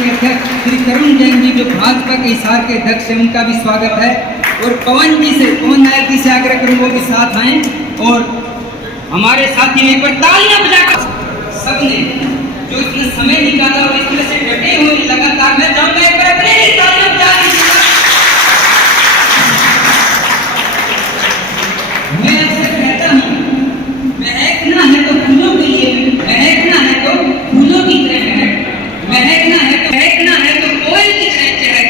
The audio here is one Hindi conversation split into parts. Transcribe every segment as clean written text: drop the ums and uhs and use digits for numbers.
के अध्यक्ष श्री तरुण जैन जी जो भाजपा के हिसार के अध्यक्ष हैं, उनका भी स्वागत है। और पवन नायक जी से आग्रह करूँ वो भी साथ आए और हमारे साथी में एक बार तालियां बजाकर सबने जो इसने समय निकाला और इसमें से डटे हुए लगातार मैं चाहूंगा एक बार अपने लिए तालियां बजा दीजिए। मैं अक्सर कहता हूँ महकना है तो फूलों के लिए, महकना है तो फूलों की तरह महक, महकना है तो कोयल की तरह चहक,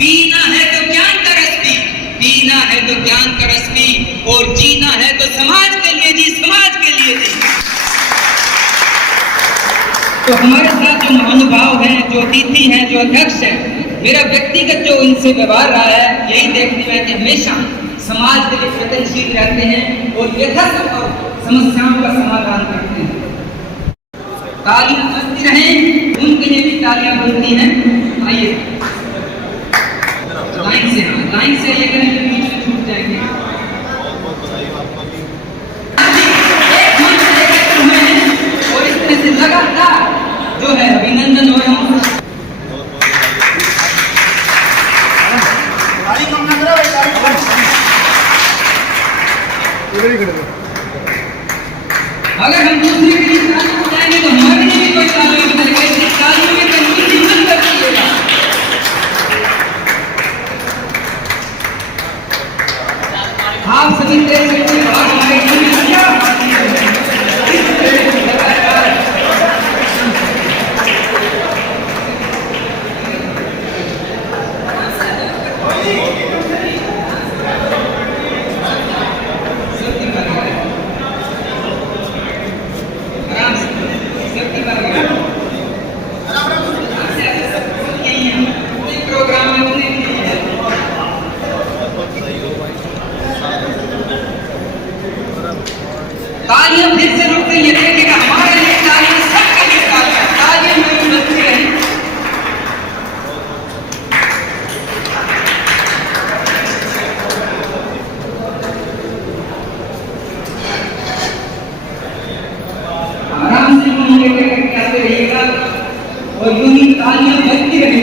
पीना है तो ज्ञान का रस पी, पीना है तो ज्ञान का रस पी, और जीना है तो समाज के लिए जी, समाज के लिए जी। तो हमारे साथ जो महानुभाव हैं, जो अतिथि हैं, जो अध्यक्ष हैं, मेरा व्यक्तिगत जो इनसे व्यवहार रहा है यही देखने में कि हमेशा समाज के लिए प्रयत्नशील रहते हैं और यथासंभव समस्याओं का समाधान करते हैं। तालियां बजती रहें, उनके लिए भी तालियां बनती हैं। आइए लाइन से ये करें तो बीच में छूट जाएंगे। एक मंच लेकर हैं और इस तरह से लगातार जो है अभिनंदन हो रहा हूँ। अगर हम दूसरे के लिए तालियां बजाएंगे तो हमारे लिए भी कोई तालियां बजाएगा, इसलिए तालियों में कंजूसी मत करिएगा। आप सभी देख सकते हैं और हमारे तालियां फिर से रुक गई, ये देखिएगा हमारे लिए तालियां, सबके लिए तालियां में बजती रही। आराम से कहते रहिएगा और यूं ही तालियां बजती रही।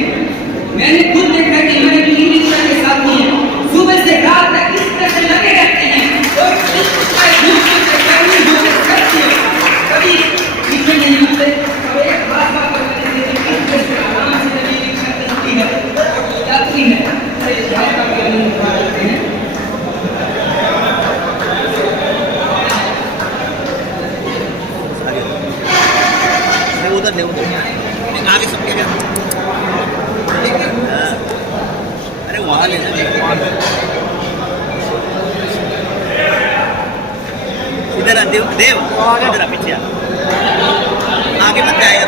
मैंने खुद देखा कि हमारे जो ई-रिक्शा के साथी हैं सुबह से रात तक इस तरह से लगे रहते हैं और कभी पीछे नहीं होते। और एक बात आराम से जब ई-रिक्शा चलती है और यात्री है उधर आगे सबके अरे वहाँ ले इधर आ देव इधर आ पीछे आगे मत आएगा।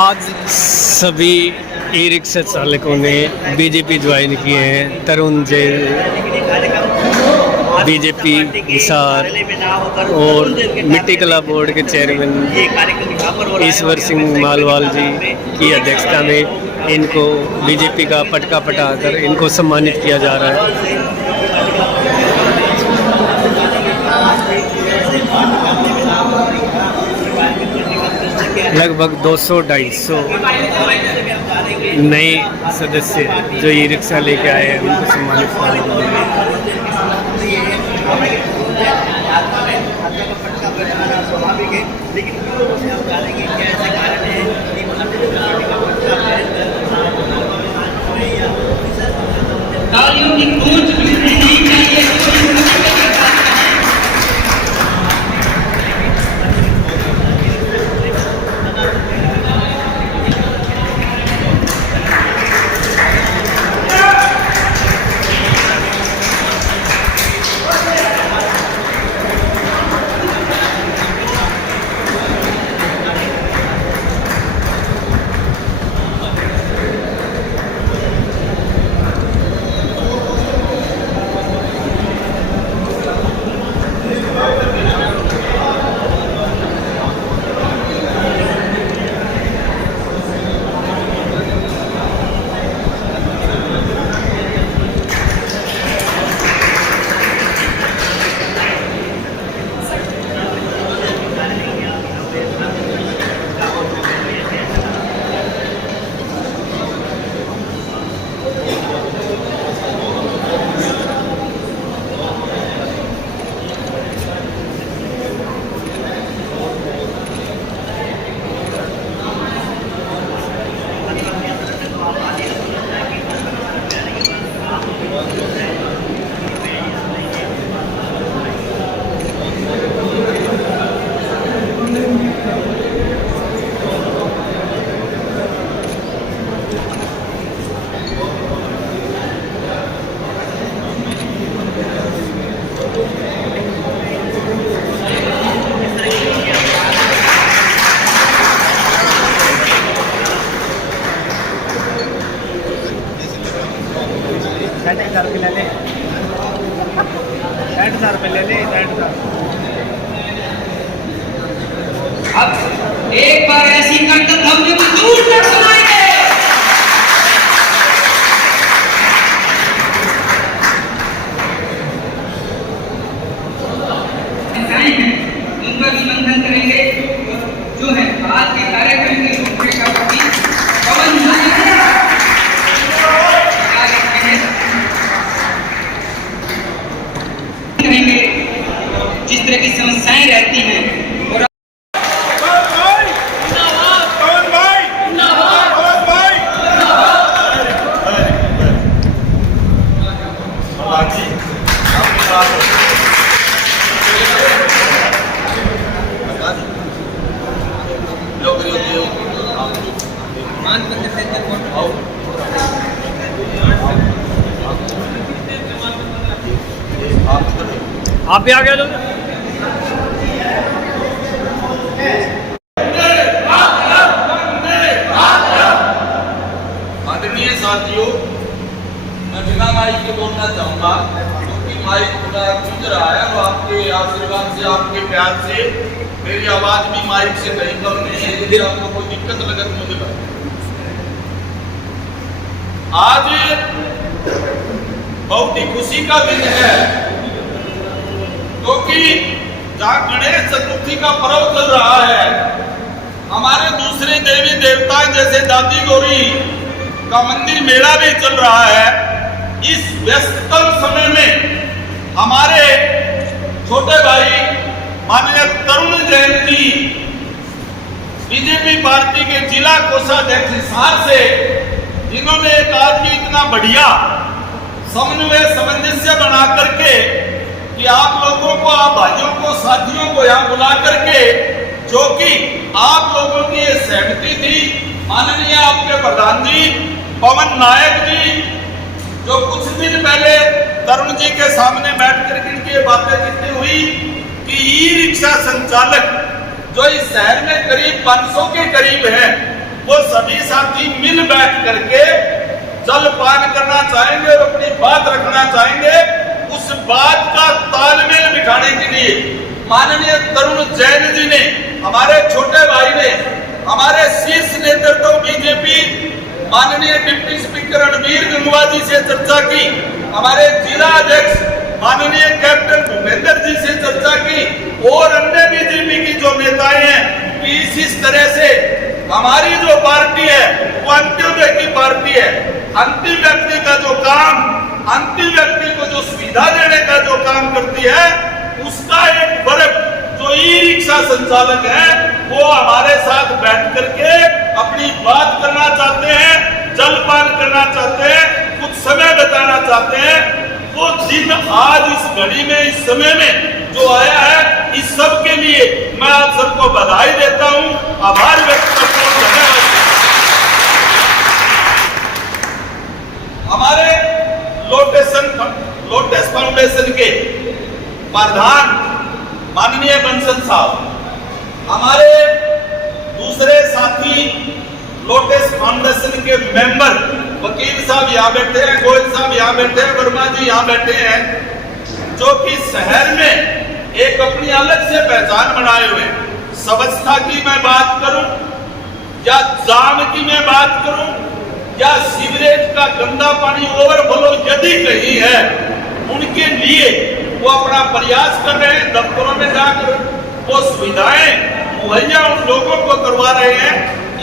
आज सभी ई रिक्शा चालकों ने बीजेपी ज्वाइन किए हैं। तरुण जैन बीजेपी हिसार और मिट्टी कला बोर्ड के चेयरमैन ईश्वर सिंह मालवाल जी की अध्यक्षता में इनको बीजेपी का पटका पटाकर इनको सम्मानित किया जा रहा है। लगभग 200-250 नए सदस्य जो ई रिक्शा लेके आए हैं उनको सम्मानित तालियों की गूंज नहीं चाहिए। ₹60,000 ले ले, 60,000 ले ले, 60,000। अब एक बार ऐसी करतब हमने दूर तक सुनाएंगे। हैं उनका भी मंथन करेंगे। जो है आज के कार्यक्रम की रूपरेखा होगी पवन नायक करेंगे जिस तरह की समस्याएं रहती हैं। और आप भी आ गए लोग। आदरणीय साथियों, मैं बिना माइक के बोलना चाहूंगा क्योंकि माइक थोड़ा गूंज रहा है और आपके आशीर्वाद से, आपके प्यार से मेरी आवाज भी माइक से कहीं कम नहीं है। यदि आपको कोई दिक्कत लगे तो मुझे बताएं। आज बहुत ही खुशी का दिन है क्योंकि जहाँ गणेश चतुर्थी का पर्व चल रहा है, हमारे दूसरे देवी देवता जैसे दादी गौरी का मंदिर मेला भी चल रहा है। इस व्यस्ततम समय में हमारे छोटे भाई माननीय तरुण जैन जी बीजेपी पार्टी के जिला कोषाध्यक्ष हिसार से, जिन्होंने एक आज की इतना बढ़िया समन्वय सामंजस्य बना करके कि आप लोगों को, आप भाइयों को, साथियों को यहाँ बुला करके, जो कि आप लोगों की ये सहमति थी, माननीय आपके प्रधान जी पवन नायक जी, जो कुछ दिन पहले तरुण जी के सामने बैठ करके इनकी बातें जितनी हुई कि ई रिक्शा संचालक जो इस शहर में करीब 500 के करीब है, वो सभी साथी मिल बैठ करके जलपान करना चाहेंगे और अपनी बात रखना चाहेंगे। उस बात का तालमेल बिठाने के लिए माननीय तरुण जैन जी ने, हमारे छोटे भाई ने, हमारे शीर्ष नेतृत्व बीजेपी माननीय डिप्टी स्पीकर रणवीर गंगवा जी से चर्चा की, हमारे जिला अध्यक्ष माननीय कैप्टन भूपेंद्र जी से चर्चा की और अन्य बीजेपी की जो नेताएं हैं कि इस तरह से हमारी जो पार्टी है वो अंत्योदय की पार्टी है। अंतिम व्यक्ति का जो काम, अंतिम व्यक्ति को जो सुविधा देने का जो काम करती है, उसका एक वर्ग जो ई रिक्शा संचालक है वो हमारे साथ बैठ करके अपनी बात करना चाहते हैं, जलपान करना चाहते हैं, कुछ समय बताना चाहते हैं। वो दिन आज इस घड़ी में, इस समय में जो आया है, इस सब के लिए मैं आप सबको बधाई देता हूं, आभार व्यक्त करता हूं, धन्यवाद। हमारे लोटस फाउंडेशन के प्रधान माननीय बंसल साहब, हमारे दूसरे साथी लोटस फाउंडेशन के मेंबर वकील साहब यहाँ बैठे हैं, गोयल साहब यहाँ बैठे हैं, वर्मा जी यहाँ बैठे हैं, जो कि शहर में एक अपनी अलग से पहचान बनाए हुए, स्वच्छता की मैं बात करूं या जाम की मैं बात करूं या सीवरेज का गंदा पानी ओवरफ्लो यदि कहीं है, उनके लिए वो अपना प्रयास कर रहे हैं। दफ्तरों में जाकर वो सुविधाएं मुहैया उन लोगों को करवा रहे हैं।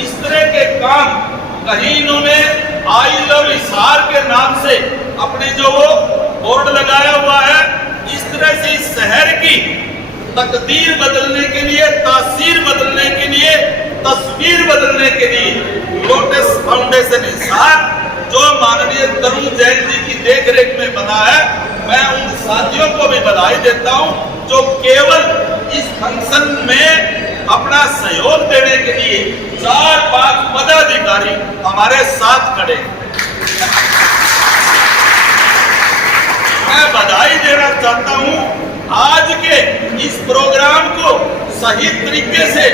इस तरह के काम कहीं इन्होंने आई लव हिसार के नाम से अपने जो वो बोर्ड लगाया हुआ है, इस तरह से इस शहर की तकदीर बदलने के लिए, तासीर बदलने के लिए, तस्वीर बदलने के लिए लोटस फाउंडेशन हिसार जो माननीय तरुण जैन जी की देखरेख में बना है, मैं उन साथियों को भी बधाई देता हूं जो केवल इस फंक्शन में अपना सहयोग देने के लिए 4-5 पदाधिकारी हमारे साथ खड़े। मैं बधाई देना चाहता हूं, आज के इस प्रोग्राम को सही तरीके से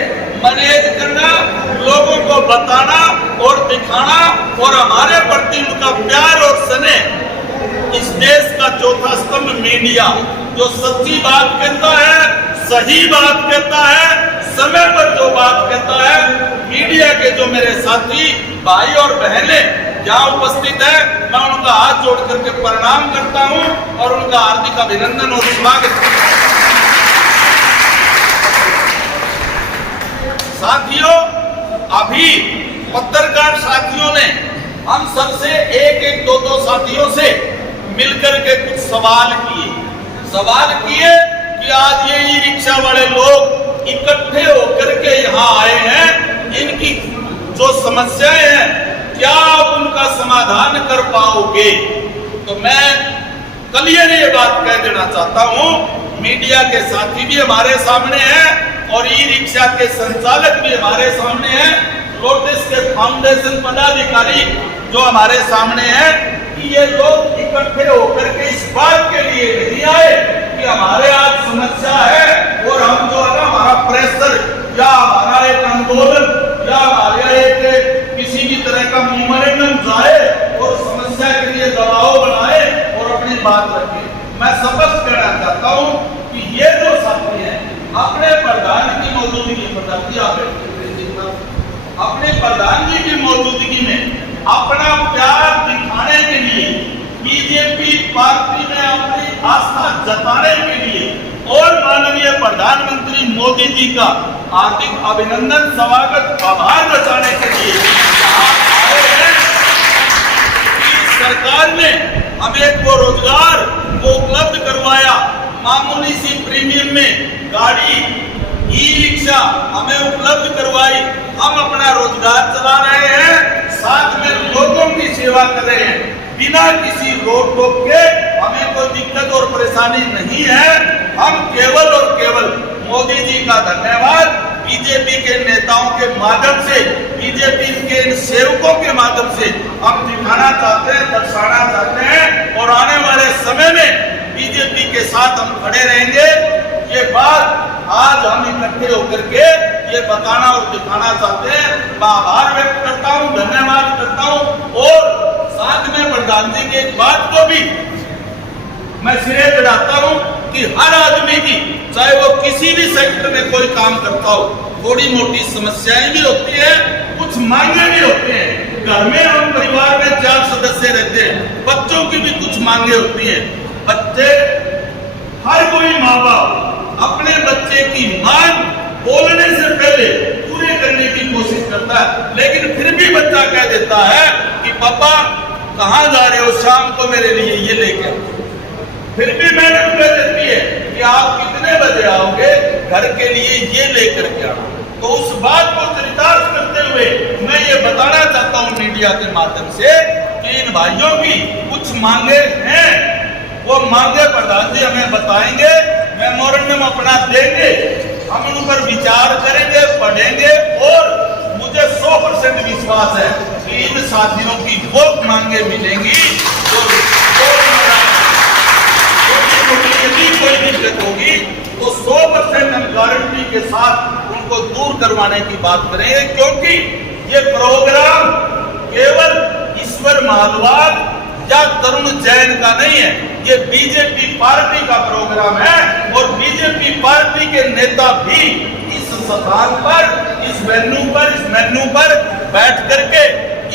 मैनेज करना, लोगों को बताना और दिखाना और हमारे प्रति उनका प्यार और स्नेह इस देश का चौथा स्तंभ मीडिया, जो सच्ची बात कहता है, सही बात कहता है, समय पर जो बात कहता है। मीडिया के जो मेरे साथी भाई और बहनें जहाँ उपस्थित है, मैं उनका हाथ जोड़ करके प्रणाम करता हूँ और उनका हार्दिक अभिनंदन और स्वागत करता हूँ। साथियों, अभी पत्रकार साथियों ने हम सबसे एक दो साथियों से मिलकर के कुछ सवाल किए कि आज ये ई रिक्शा वाले लोग इकट्ठे होकर के यहाँ आए हैं, इनकी जो समस्याएं हैं क्या आप उनका समाधान कर पाओगे। तो मैं क्लियर ये बात कह देना चाहता हूँ, मीडिया के साथी भी हमारे सामने हैं और ई रिक्शा के संचालक भी हमारे सामने हैं, लोटस के फाउंडेशन पदाधिकारी जो हमारे सामने हैं, कि ये लोग इकट्ठे होकर के इस बात के लिए नहीं आए कि हमारे आज समस्या है और हम जो है ना हमारा प्रेशर या हमारा एक आंदोलन या हमारे एक किसी भी तरह का मेमोरेंडम जाए और समस्या के लिए दबाव बनाए और अपनी बात रखे। मैं स्पष्ट कहना चाहता हूँ कि ये जो साथी हैं अपने प्रधान की मौजूदगी अपने प्रधान जी की मौजूदगी में अपना प्यार दिखाने के लिए, बीजेपी पार्टी में अपनी आस्था जताने के लिए और माननीय प्रधानमंत्री मोदी जी का हार्दिक अभिनंदन, स्वागत, आभार जताने के लिए आए हैं कि सरकार ने हमें वो रोजगार को उपलब्ध करवाया, मामूली सी प्रीमियम में गाड़ी ई रिक्शा हमें उपलब्ध करवाई, हम अपना रोजगार चला रहे हैं, साथ में लोगों की सेवा कर रहे हैं, बिना किसी रोक टोक के। हमें कोई दिक्कत और परेशानी नहीं है। हम केवल और केवल मोदी जी का धन्यवाद बीजेपी के नेताओं के माध्यम से, बीजेपी के सेवकों के माध्यम से हम दिखाना चाहते हैं, दर्शाना चाहते हैं और आने वाले समय में बीजेपी के साथ हम खड़े रहेंगे। ये बात आज हम इकट्ठे होकर के ये बताना और दिखाना चाहते हैं। मैं आभार व्यक्त करता हूँ, धन्यवाद करता हूँ और साथ में प्रधान जी की एक बात को भी मैं सिरे चढ़ाता हूँ कि हर आदमी की, चाहे वो किसी भी सेक्टर में कोई काम करता हो, थोड़ी मोटी समस्याएं भी होती है, कुछ मांगे भी होते हैं। घर में हम परिवार में 4 सदस्य रहते हैं, बच्चों की भी कुछ मांगे होती हैं। बच्चे, हर कोई माँ बाप अपने बच्चे की मांग बोलने से पहले पूरे करने की कोशिश करता है, लेकिन फिर भी बच्चा कह देता है कि पापा कहाँ जा रहे हो, शाम को मेरे लिए ये लेके आओ। फिर भी मैडम कह देती है कि आप कितने बजे आओगे, घर के लिए ये लेकर के आना। तो उस बात को चरितार्थ करते हुए मैं ये बताना चाहता हूँ मीडिया के माध्यम से कि इन भाइयों की कुछ मांगे हैं, वो मांगे प्रधान जी हमें बताएंगे, मेमोरेंडम अपना देंगे, हम उन पर विचार करेंगे, पढ़ेंगे और मुझे 100% विश्वास है कि इन साथियों की वो मांगे मिलेंगी यदि कोई दिक्कत होगी तो 100% हम गारंटी के साथ उनको दूर करवाने की बात करेंगे, क्योंकि ये प्रोग्राम केवल ईश्वर मालवाल या तरुण जैन का नहीं है, ये बीजेपी पार्टी का प्रोग्राम है और बीजेपी पार्टी के नेता भी इस स्थान पर, इस मेन्यू पर बैठ करके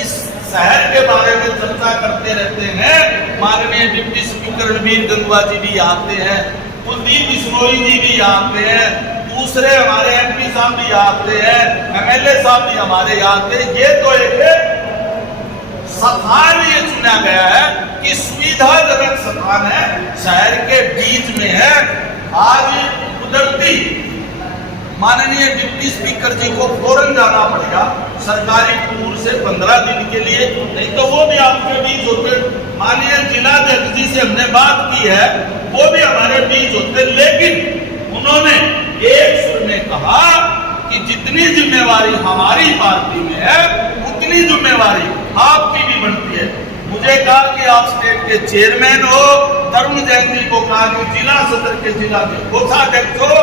इस शहर के बारे में चर्चा करते रहते हैं। माननीय डिप्टी स्पीकर रणवीर गंगवा जी भी आते हैं, कुलदीप बिश्नोई जी भी आते हैं, दूसरे हमारे MP साहब भी आते हैं, MLA साहब भी हमारे आते हैं। ये तो एक स्थान ये चुना गया है कि सुविधाजनक स्थान है, शहर के बीच में है। आज कुदरती माननीय डिप्टी स्पीकर जी को फौरन जाना पड़ेगा सरकारी टूर से 15 दिन के लिए, नहीं तो वो भी आपके बीच होते। माननीय जिलाध्यक्ष जी से हमने बात की है, वो भी हमारे बीच होते, लेकिन उन्होंने एक सुर में कहा कि जितनी जिम्मेवारी हमारी पार्टी में है उतनी जिम्मेवारी आपकी भी बनती है। मुझे कहा कि आप स्टेट के चेयरमैन हो, तरुण जैन जी को कहा कि जिला सदर के जिला के कोषाध्यक्ष हो,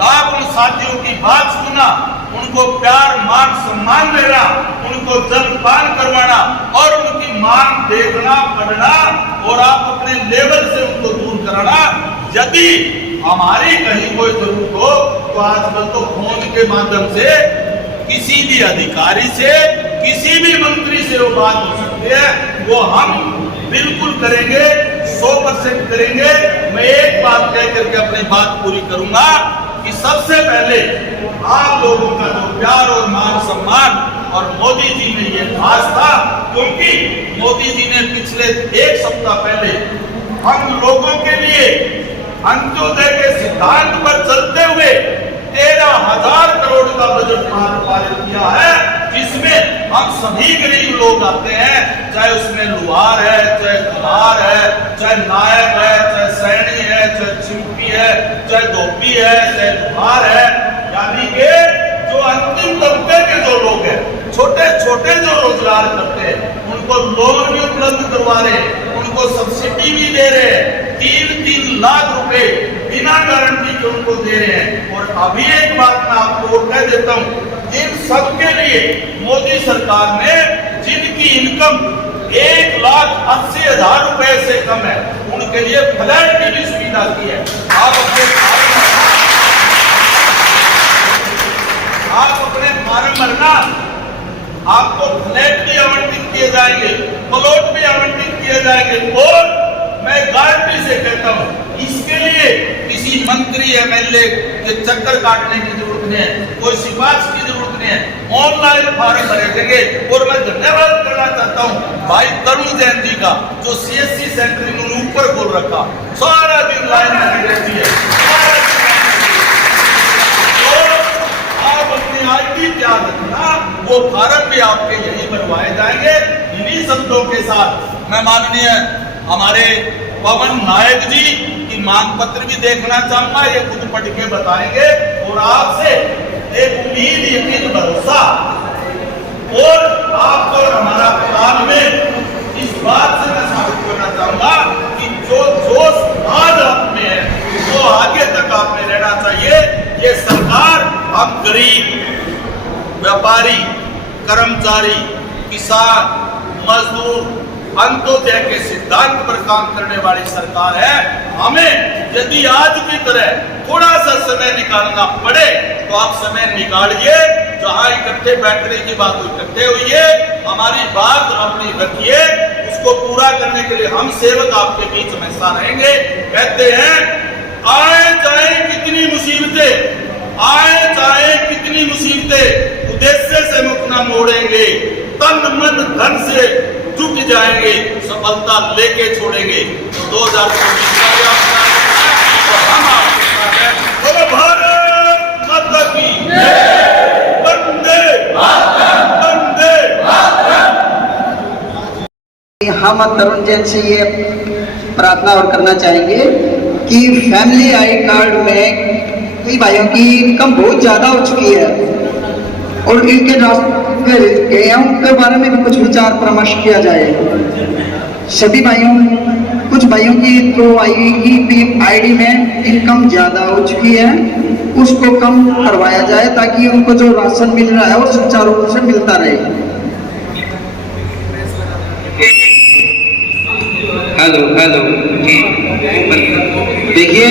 आप उन साथियों की बात सुनना, उनको प्यार मान सम्मान देना, उनको जलपान करवाना और उनकी मांग देखना पढ़ना और आप अपने लेवल से उनको दूर कराना। यदि हमारी कहीं कोई जरूरत हो तो आजकल तो फोन के माध्यम से किसी भी अधिकारी से, किसी भी मंत्री से वो बात हो सकती है, वो हम बिल्कुल करेंगे, 100% करेंगे। मैं एक बात कह करके अपनी बात पूरी करूंगा कि सबसे पहले आप लोगों का जो प्यार और मान सम्मान और मोदी जी ने ये खास था, क्योंकि मोदी जी ने पिछले 1 सप्ताह पहले हम लोगों के लिए अंत्योदय के सिद्धांत पर चलते हुए 13,000 करोड़ का बजट पारित किया है, जिसमें हम सभी गरीब लोग आते हैं, चाहे उसमें लुहार है, चाहे कुम्हार है, चाहे नायक है, चाहे सैनी है, चाहे चिंपी है, चाहे धोबी है, चाहे लुहार है, यानी कि जो अंतिम तबके के जो लोग हैं, छोटे छोटे जो रोजगार करते हैं, उनको लोन भी उपलब्ध करवा रहे हैं, उनको सब्सिडी भी दे रहे हैं, 3-3 लाख रुपए बिना गारंटी के उनको दे रहे हैं। और अभी एक बात मैं आपको कह देता हूं, इन सबके लिए मोदी सरकार ने जिनकी इनकम 1,80,000 रुपए से कम है, उनके लिए फ्लैट की भी सुविधा की है। आप अपने फार्म भरना, आपको फ्लैट भी आवंटित किए जाएंगे, प्लॉट भी आवंटित किए जाएंगे। और मैं गारंटी से कहता हूं, इसके लिए किसी मंत्री एमएलए के चक्कर काटने की जरूरत नहीं है, कोई सिफारिश की जरूरत नहीं है, ऑनलाइन फार्म भरे जाएंगे। और मैं धन्यवाद करना चाहता हूं भाई तरुण जैन जी का, जो CSC सेंटर इन्होंने ऊपर खोल रखा, सारा दिन लाइन लगी रहती है। आप अपनी ID तैयार रखना, वो फार्म भी आपके यही बनवाए जाएंगे। इन्हीं शब्दों के साथ मैं माननीय हमारे पवन नायक जी की मांग पत्र भी देखना चाहूंगा, ये खुद पढ़ के बताएंगे। और आपसे एक उम्मीद, यकीन, भरोसा और आपको हमारा तालमेल इस बात से मैं साबित करना चाहूंगा कि जो जोश आज आप में है वो आगे तक आप में रहना चाहिए। ये सरकार हम गरीब, व्यापारी, कर्मचारी, किसान, मजदूर, अंत्योदय के सिद्धांत पर काम करने वाली सरकार है। हमें यदि आज की तरह थोड़ा सा समय निकालना पड़े तो आप समय निकालिए, जहां इकट्ठे बैठने की बात इकट्ठे हुई है, हमारी बात अपनी रखिए, उसको पूरा करने के लिए हम सेवक आपके बीच में हमेशा रहेंगे। कहते हैं आए चाहे कितनी मुसीबतें, आए चाहे कितनी मुसीबतें, उद्देश्य से मुख न मोड़ेंगे, तन मन धन से जुट जाएंगे, सफलता लेके छोड़ेंगे। तो 2024 का हम आपके साथ हैं। बोलो भारत माता की जय, वंदे वंदे। हम तरुण जैन से ये प्रार्थना और करना चाहेंगे कि फैमिली आई कार्ड में कई भाइयों की इनकम बहुत ज़्यादा हो चुकी है और इनके उनके बारे में भी कुछ विचार परामर्श किया जाए। सभी भाइयों, कुछ भाइयों की तो आईडी में इनकम ज़्यादा हो चुकी है, उसको कम करवाया जाए ताकि उनको जो राशन मिल रहा है वो सुचारू रूप से मिलता रहे। हेलो देखिए,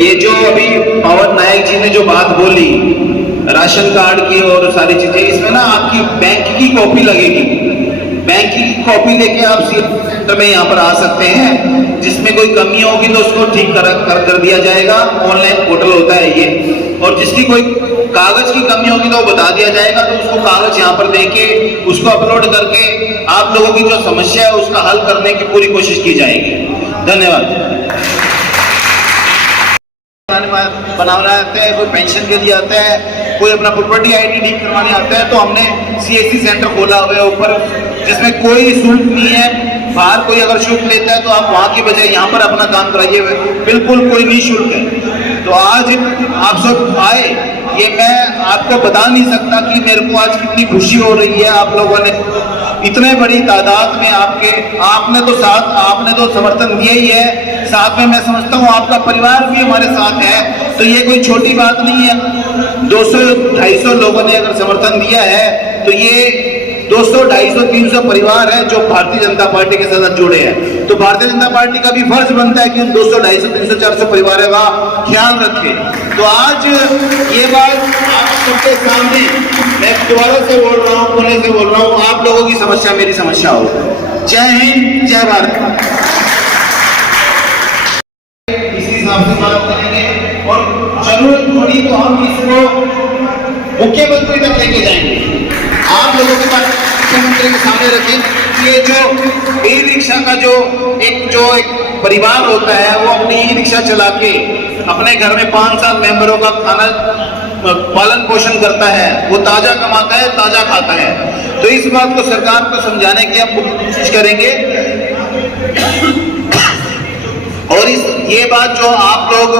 ये जो अभी पवन नायक जी ने जो बात बोली राशन कार्ड की और सारी चीजें, इसमें ना आपकी बैंक की कॉपी लगेगी। बैंक की कॉपी लेके आप सेंटर में यहाँ पर आ सकते हैं, जिसमें कोई कमी होगी तो उसको ठीक कर दिया जाएगा। ऑनलाइन पोर्टल होता है ये, और जिसकी कोई कागज की कमी होगी तो वो बता दिया जाएगा, तो उसको कागज यहाँ पर देके उसको अपलोड करके आप लोगों की जो समस्या है उसका हल करने की पूरी कोशिश की जाएगी। धन्यवाद। बनाना आता है, कोई पेंशन के लिए आता है, कोई अपना प्रॉपर्टी ID ठीक करवाने आता है, तो हमने CSC सेंटर खोला हुआ है ऊपर, जिसमें कोई शुल्क नहीं है। बाहर कोई अगर शुल्क लेता है तो आप वहाँ की बजाय यहाँ पर अपना काम कराइए, बिल्कुल कोई निःशुल्क है। तो आज आप सब आए, ये मैं आपको बता नहीं सकता कि मेरे को आज कितनी खुशी हो रही है। आप लोगों ने इतने बड़ी तादाद में आपने तो समर्थन दिया ही है, साथ में मैं समझता हूँ आपका परिवार भी हमारे साथ है, तो ये कोई छोटी बात नहीं है। 200-250 लोगों ने अगर समर्थन दिया है तो ये 200, 250, 300 परिवार है जो भारतीय जनता पार्टी के साथ जुड़े हैं। तो भारतीय जनता पार्टी का भी फर्ज बनता है कि उन 200, 250, 300, 400 परिवारों का ख्याल रखें। तो आज ये बात आप सबके सामने मैं दोबारा से बोल रहा हूँ, पुणे से बोल रहा हूँ, आप लोगों की समस्या मेरी समस्या हो। जय हिंद, जय भारत। इसी हिसाब से बात करेंगे और जरूरत पड़ी तो हम इसको मुख्यमंत्री तक लेके जाएंगे। आप लोगों के पास मुख्यमंत्री के सामने रखें। ये जो ई रिक्शा का जो एक परिवार होता है वो अपनी ई रिक्शा चला के अपने घर में 5-7 मेंबरों का खाना पालन पोषण करता है, वो ताजा कमाता है, ताजा खाता है। तो इस बात को सरकार को समझाने की हम कोशिश करेंगे। और ये बात जो आप लोग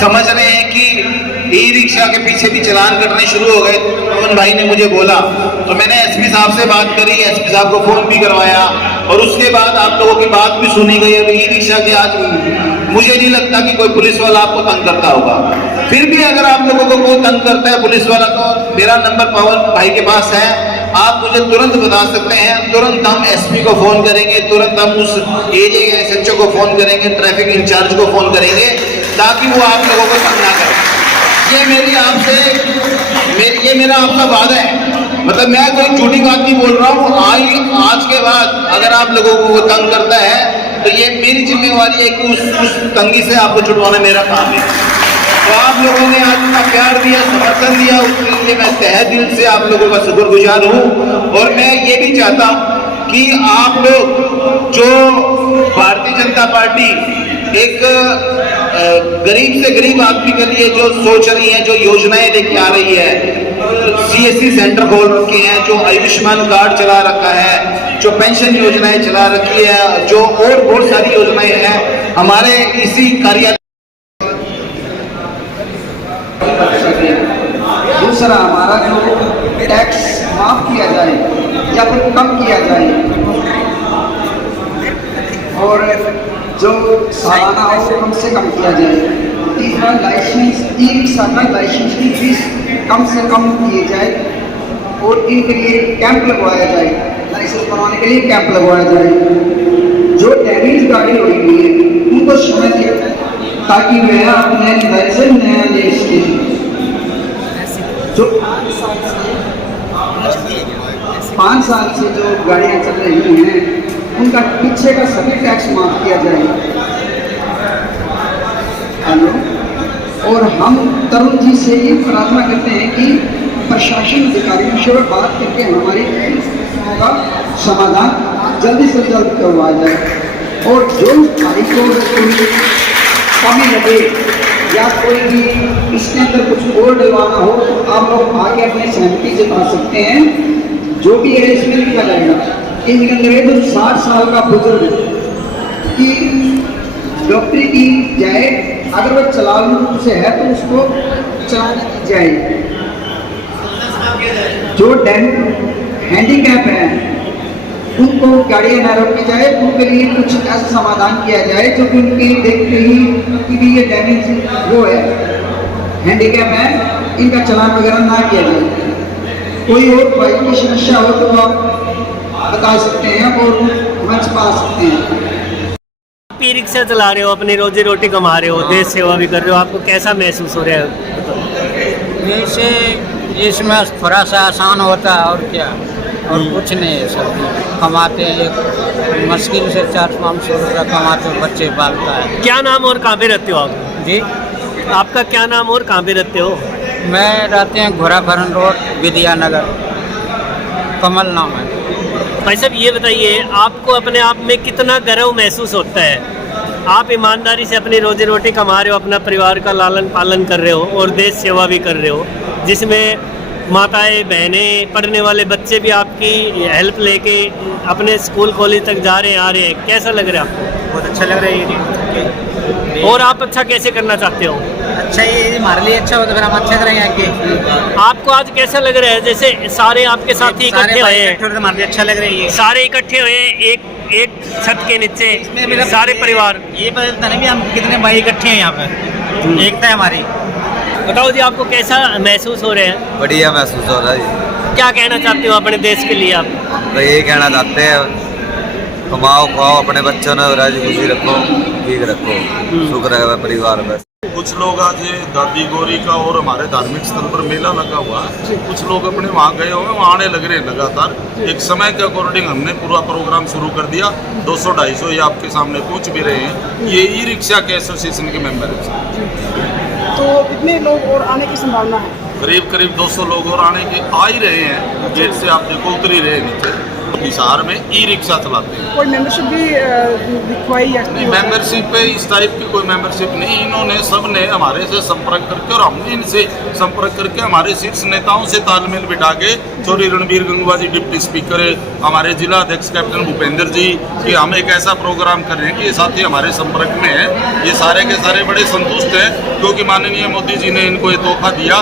समझ रहे हैं कि ई रिक्शा के पीछे भी चलान कटने शुरू हो गए, पवन भाई ने मुझे बोला, तो मैंने एसपी साहब से बात करी, एसपी साहब को फोन भी करवाया और उसके बाद आप लोगों की बात भी सुनी गई। अब ई रिक्शा के आज मुझे नहीं लगता कि कोई पुलिस वाला आपको तंग करता होगा। फिर भी अगर आप लोगों को कोई तंग करता है पुलिस वाला, तो मेरा नंबर पवन भाई के पास है, आप मुझे तुरंत बता सकते हैं। तुरंत हम एसपी को फोन करेंगे, तुरंत हम उस एरिया के एसएचओ को फोन करेंगे, ट्रैफिक इंचार्ज को फोन करेंगे, ताकि वो आप लोगों को तंग ना करें। ये मेरा आपका वादा है। मतलब मैं कोई झूठी बात नहीं बोल रहा हूँ। आज के बाद अगर आप लोगों को वो तंग करता है तो ये मेरी जिम्मेवारी है कि उस तंगी से आपको छुड़वाना मेरा काम है। तो आप लोगों ने आज इतना प्यार दिया, समर्थन दिया, उसके लिए मैं तहे दिल से आप लोगों का शुक्रगुजार हूँ। और मैं ये भी चाहता हूँ कि आप लोग जो भारतीय जनता पार्टी एक गरीब से गरीब आदमी के लिए जो सोच रही है, जो योजनाएं लेके आ रही है, सीएससी सेंटर खोल रखे हैं, जो आयुष्मान कार्ड चला रखा है, जो पेंशन योजनाएं चला रखी है, जो और बहुत सारी योजनाएं हैं हमारे इसी कार्यालय। दूसरा हमारा जो टैक्स माफ किया जाए या फिर कम किया जाए, और जो सालाना हो कम से कम किया जाए। तीसरा लाइसेंस, ई रिक्शा का लाइसेंस की फीस कम से कम की जाए और इनके लिए कैंप लगवाया जाए, लाइसेंस बनवाने के लिए कैंप लगवाया जाए। जो डैमेज गाड़ी होगी है उनको समय दिया जाए ताकि वह अपने लाइसेंस नया ले सके। जो 5 साल से जो गाड़ियाँ चल रही हैं उनका पीछे का सभी टैक्स माफ किया जाए। हेलो, और हम तरुण जी से ये प्रार्थना करते हैं कि प्रशासन अधिकारियों से बात करके हमारी का समाधान जल्दी से जल्द करवाया जाए। और जो गाड़ी को कोई कमी लगे या कोई भी इसके अंदर कुछ और डलवाना हो तो आप लोग आगे अपनी सहमति जता सकते हैं। जो भी है इसमें लिखा जाएगा। इनके अंदर तो 60 साल का बुजुर्ग की डॉक्टरी की जाए, अगर वह चालू रूप से है तो उसको चलाने दी जाए। जो हैंडीकैप है उनको गाड़ियाँ न रोकी जाए, उनके लिए कुछ ऐसा समाधान किया जाए जो कि उनके देखते ही कि भी ये डैमेज वो है, हैंडीकैप है, इनका चलान वगैरह ना किया जाए। कोई और भाई की समस्या हो तो आप बता सकते हैं और मंच पा सकते हैं। ई रिक्शा चला रहे हो, अपनी रोजी रोटी कमा रहे हो, देश सेवा भी कर रहे हो, आपको कैसा महसूस हो रहा है? इससे इसमें थोड़ा सा आसान होता है और क्या, और कुछ नहीं है। सब कमाते हैं, मुश्किल से 400-500 रुपया कमाते हैं, बच्चे पालता है। क्या नाम और कहाँ पे रहते हो आप? जी, आपका क्या नाम और कहाँ पे रहते हो? मैं रहते हैं घोड़ाफरन रोड, विद्यानगर, कमल नाम है। भाई साहब ये बताइए, आपको अपने आप में कितना गर्व महसूस होता है? आप ईमानदारी से अपनी रोजी रोटी कमा रहे हो, अपना परिवार का लालन पालन कर रहे हो और देश सेवा भी कर रहे हो, जिसमें माताएं बहनें पढ़ने वाले बच्चे भी आपकी हेल्प लेके अपने स्कूल कॉलेज तक जा रहे हैं, आ रहे हैं। कैसा लग रहा है आपको? बहुत अच्छा लग रहा है ये। और आप अच्छा कैसे करना चाहते हो? अच्छा, ये हमारे लिए अच्छा हो तो फिर हम अच्छा करेंगे आगे। आपको आज कैसा लग रहा है? जैसे सारे आपके साथी इकट्ठे हुए हैं, हमारे लिए अच्छा लग रहा है ये। सारे इकट्ठे हुए एक छत के नीचे सारे परिवार। ये पता नहीं भी हम कितने भाई इकट्ठे हैं यहाँ पे, एकता है हमारी। बताओ जी, आपको कैसा महसूस हो रहा है? बढ़िया महसूस हो रहा है जी। क्या कहना चाहते हो अपने देश के लिए आप? तो यही कहना चाहते हैं, कमाओ खाओ, अपने बच्चों ने राजी खुशी रखो, ठीक रखो, सुख रहे परिवार में। कुछ लोग आज ये दादी गौरी का और हमारे धार्मिक स्थल पर मेला लगा हुआ है, कुछ लोग अपने वहाँ गए हुए हैं, वहाँ आने लग रहे हैं लगातार। एक समय के अकॉर्डिंग हमने पूरा प्रोग्राम शुरू कर दिया। 200-250 ये आपके सामने पहुँच भी रहे हैं। ये ई रिक्शा के एसोसिएशन के मेंबर हैं। तो कितने लोग और आने की संभावना है? करीब 200 लोग और आने के आ ही रहे हैं। गेट से आप देखो उतर ही रहे हैं नीचे। हिसार में ई रिक्शा चलाते हैं। कोई मेंबरशिप भी दिखवाई या नहीं, मेंबरशिप पे इस टाइप की कोई मेंबरशिप नहीं। इन्होंने सब ने हमारे से संपर्क करके और हमने इनसे संपर्क करके हमारे शीर्ष नेताओं से तालमेल बिठा के, चौधरी रणबीर गंगवा जी डिप्टी स्पीकर, हमारे जिला अध्यक्ष कैप्टन भूपेंद्र जी, कि हम एक ऐसा प्रोग्राम कर रहे हैं कि ये साथी हमारे संपर्क में है। ये सारे के सारे बड़े संतुष्ट हैं क्योंकि माननीय मोदी जी ने इनको ये तोहफा दिया।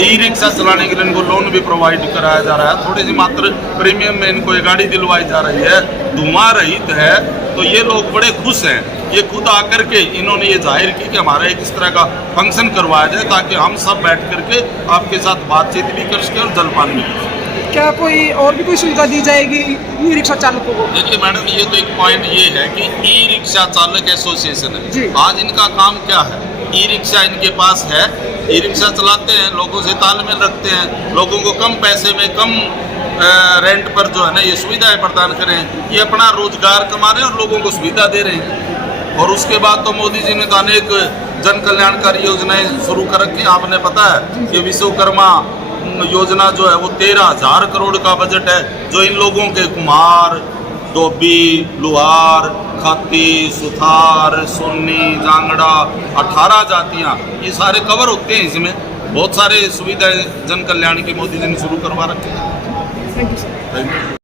ई रिक्शा चलाने के लिए इनको लोन भी प्रोवाइड कराया जा रहा है। थोड़ी सी मात्र प्रीमियम में इनको गाड़ी दिलवाई जा रही है, धुआं रहित है। तो ये लोग बड़े खुश हैं। ये खुद आकर के इन्होंने ये जाहिर की कि हमारा एक इस तरह का फंक्शन करवाया जाए ताकि हम सब बैठ करके आपके साथ बातचीत भी कर सकें और जलपान भी कर सकें। क्या कोई और भी कोई सुविधा दी जाएगी ई रिक्शा चालकों को? देखिए मैडम, ये तो एक पॉइंट ये है कि ई रिक्शा चालक एसोसिएशन है। आज इनका काम क्या है? ई रिक्शा इनके पास है, ई रिक्शा चलाते हैं, लोगों से तालमेल रखते हैं, लोगों को कम पैसे में कम रेंट पर जो है ना ये सुविधाएं प्रदान करें। ये अपना रोजगार कमा रहे हैं और लोगों को सुविधा दे रहे हैं। और उसके बाद तो मोदी जी ने तो अनेक जन कल्याणकारी योजनाएं शुरू कर रखी हैं। आपने पता है कि विश्वकर्मा योजना जो है वो 13,000 करोड़ का बजट है, जो इन लोगों के कुम्हार, धोबी, लुहार, खाती, सुथार, सोनी, जांगड़ा, 18 जातियाँ, ये सारे कवर होते हैं। इसमें बहुत सारे सुविधाएं जन कल्याण की मोदी जी ने शुरू करवा रखे हैं। Thank you sir. Thank you.